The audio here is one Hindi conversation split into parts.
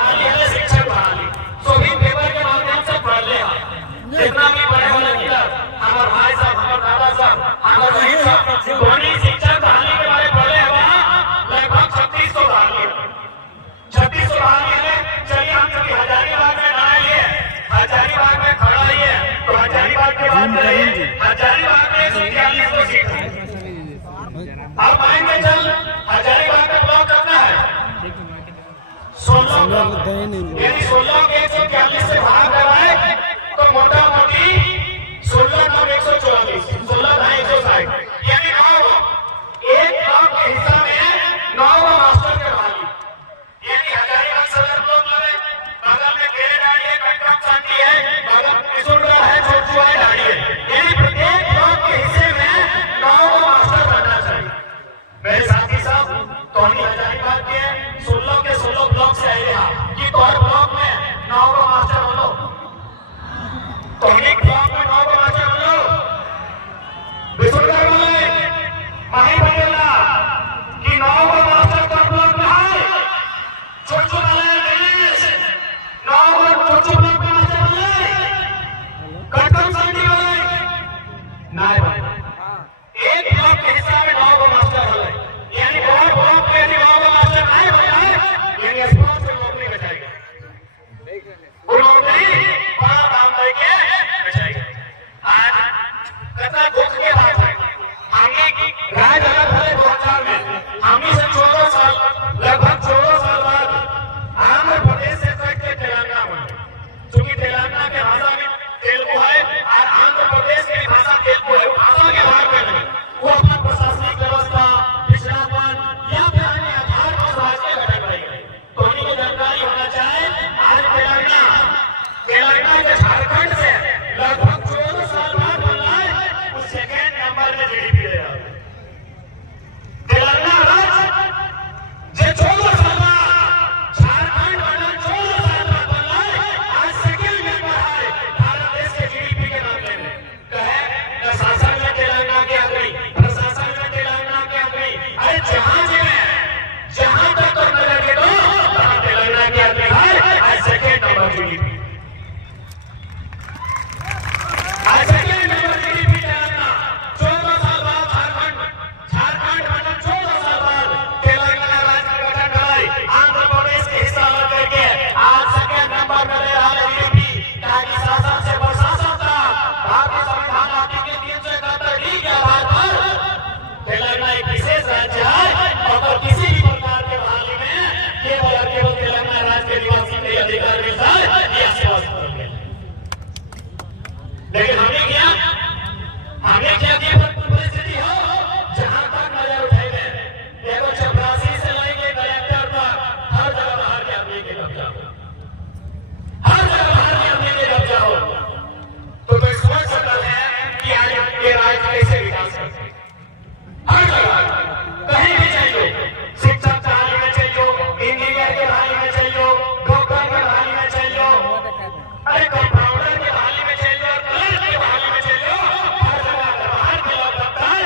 शिक्षक बहाली तो भी पेपर के माध्यम से पढ़ ले जितना भी बड़े वाले लीडर हमारे भाई साहब हमारे दादा साहब हमारे भाई साहब धोनी शिक्षक बहाली के बारे में पढ़े हैं लगभग 3600 बहाली 3600 बहाली है। चलिए हम कभी हजारीबाग में ना आइए, हजारीबाग में खड़ा आइए तो हजारीबाग के बाद हजारीबाग में 141 सीट है। अब आएंगे चल हजारीबाग में ब्लॉक करना है 16 यदि 16 के 141 से भाग कराए तो मोटा मोटी 16 9 144 16 ढाई 160 यानी 9 एक ब्लॉक के हिस्सा में 9 मास्टर के बहाली यानी हजारीबाग सदर ब्लॉक में बगल में केरे डाड़ी है, कटकम सांती है, बगल में पिसुलरा है, छोटुआ है, डाड़ी है, यानी प्रत्येक ब्लॉक के हिस्से में 9 मास्टर बनना चाहिए। मेरे साथी साहब टोनी हजारीबाग के 16 के 16 ब्लॉक से आए हैं कि तो हर ब्लॉक में 9 मास्टर बोलो टोनी ब्लॉक में 9 मास्टर बोलो बिसुलरा वाले माही बनेला कि 9 मास्टर का ब्लॉक में है छोटू वाले गणेश 9 छोटू ब्लॉक में मास्टर बोले कटकम सांती वाले नाय भाई एक ब्लॉक के हिस्सा में 9 मास्टर बोले यानी बहुत ब्लॉक में 9 मास्टर आए हो जाए यानी अस्पताल से नौकरी बचाएगा वो नौकरी बड़ा दाम देके बचाएगा। आज कितना दुख की बात है हमने राज अलग है 2000 में हमने से 14 साल लगभग 14 साल बाद आंध्र प्रदेश से कट के तेलंगाना बने क्योंकि तेलंगाना के भाषा में तेलुगु है और आंध्र प्रदेश की भाषा तेलुगु है भाषा के बाहर में वो अपना प्रशासनिक व्यवस्था पिछड़ापन या फिर अन्य आधार पर समाज के घटक रहेंगे तो इन्हीं को जानकारी होना चाहिए। आज तेलंगाना के झारखंड से लगभग 14 साल बाद बना है उस सेकेंड नंबर में जीडीपी रहा तेलंगाना राज्य जो 14 साल बाद झारखंड बना 14 साल बाद बना है आज सेकेंड नंबर है भारत देश के जीडीपी के मामले में कहे प्रशासन में तेलंगाना के अग्रणी प्रशासन में तेलंगाना के अग्रणी अरे जहां तक तो नजर के दो तेलंगाना के अग्रणी है आज सेकेंड नंबर जीडीपी आज सेकेंड नंबर जीडीपी तेलंगाना 14 साल बाद झारखंड बना 14 साल बाद तेलंगाना राज्य का गठन कराई आंध्र प्रदेश के हिस्सा होकर के आज सेकेंड नंबर पर ले रहा है जीडीपी ताकि शासन से प्रशासन तक भारतीय संविधान आर्टिकल 371 डी के आधार पर तेलंगाना एक विशेष राज्य है और किसी भी प्रकार के बहाली में केवल तेलंगाना राज्य के निवासी को अधिकार मिलता है यह स्पष्ट हो गया। लेकिन हमने क्या परिस्थिति हो जहां तक नजर उठाए एवं चपरासी से लेके कलेक्टर तक हर जगह बाहर के आदमी के कब्जा हो हर जगह बाहर के आदमी के कब्जा हो तो समझ सकता है कि आज ये राज्य कैसे विकास करते हर जगह कहीं भी चाहिए शिक्षक के बहाली में चाहिए इंजीनियर के बहाली में चाहिए डॉक्टर के बहाली में चाहिए अरे कंपाउंडर के बहाली में चाहिए क्लर्क के बहाली में चाहिए हर जगह बाहर के लोग लगता है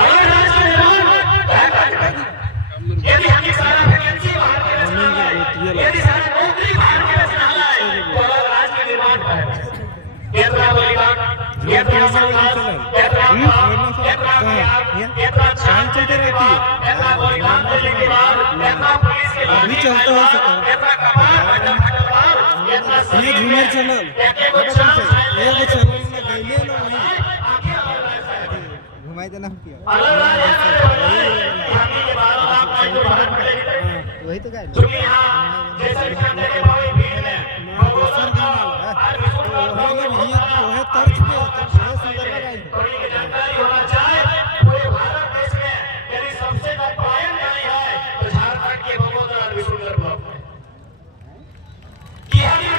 अगर राज्य का निर्माण यदि हमें सारा वैकेंसी बाहर के रचना है यदि सारा नौकरी बाहर के रचना है तो अलग राज्य का निर्माण है यात्रा बोलेगा यात्रा संघर्ष यात्रा चांद चलते रहती है यात्रा बोलेगा बोलने के बाद यात्रा पुलिस के अभी चलता हो सकता यात्रा कमाल यात्रा ये जूनियर चैनल ये चैनल में गईले ना घुमाई देना किया वही तो गाय जैसे करने के बाद भीड़ में दूसरा गाना वो है तर्ज पे बहुत सुंदर गाई थोड़ी जानकारी होना चाहिए पूरे भारत देश में यदि सबसे पॉइंट नहीं है तो झारखंड के बगोदर विशुलर ब्लॉक में कि हमें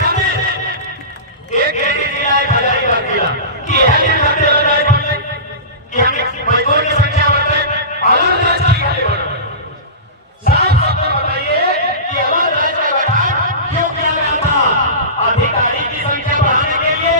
एक एडी जिला है हजारीबाग जिला कि हमें खाते हो जाए कि हमें मजदूर की संख्या बढ़े अलग राज्य की खाते बढ़े साफ सबको बताइए कि अलग राज्य का गठन क्यों किया गया था अधिकारी की संख्या बढ़ाने के लिए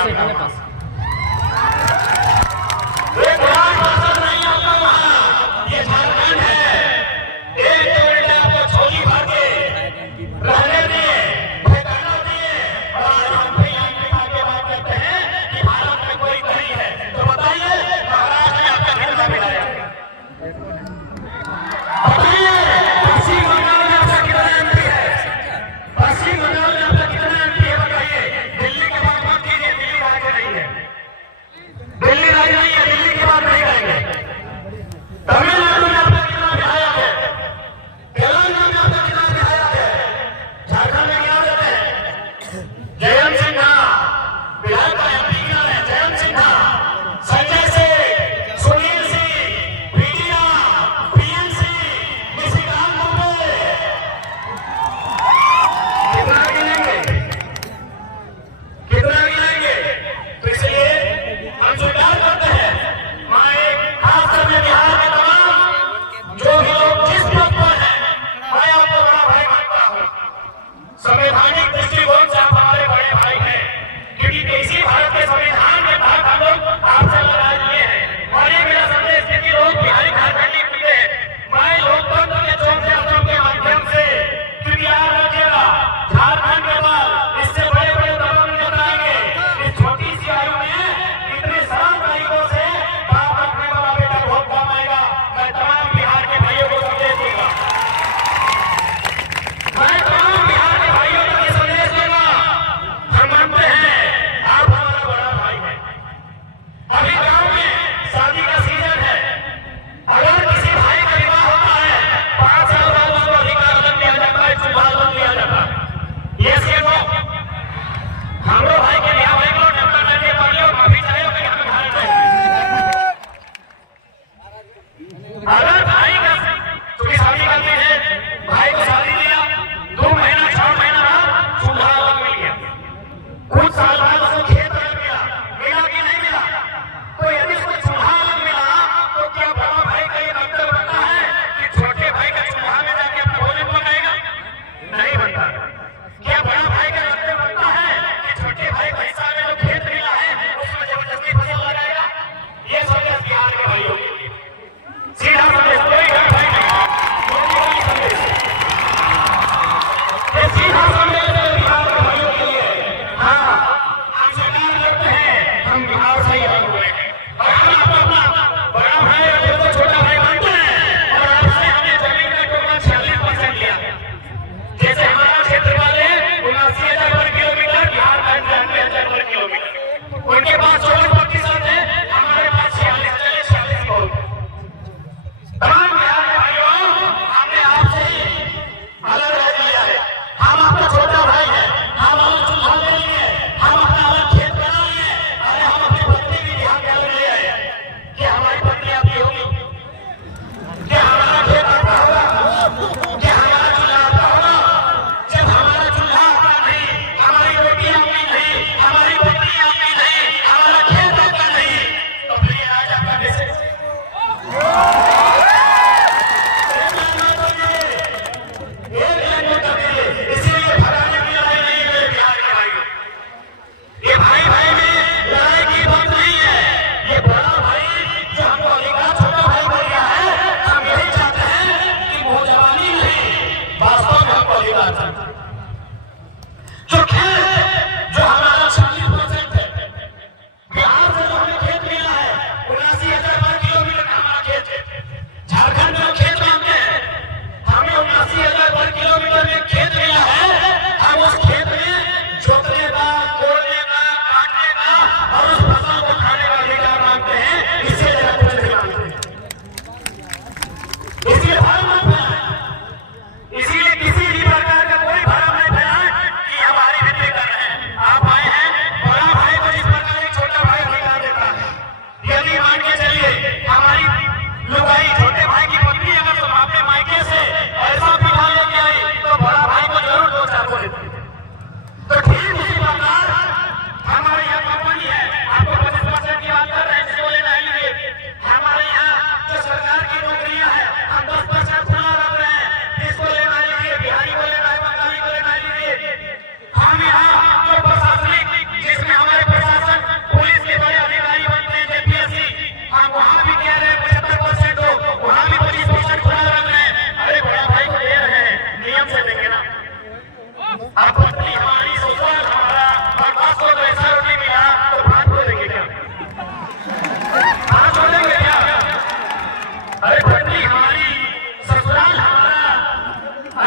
आपका। एक विराट भाषण नहीं आपका वहाँ, ये झारखंड है। एक तो बेटे आपको झोली भर के रहने दिए, ठिकाना दिए, और आज हम भी यहाँ पे आके बात करते हैं कि भारत में कोई नहीं है। तो बताइए महाराष्ट्र में आपका झंडा मिलाया, बताइए पश्चिम बंगाल में आपका कितना एमपी है, पश्चिम बंगाल में आपका कितना एमपी है बताइए। दिल्ली की बात मत कीजिए, दिल्ली राज्य नहीं है।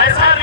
ऐसा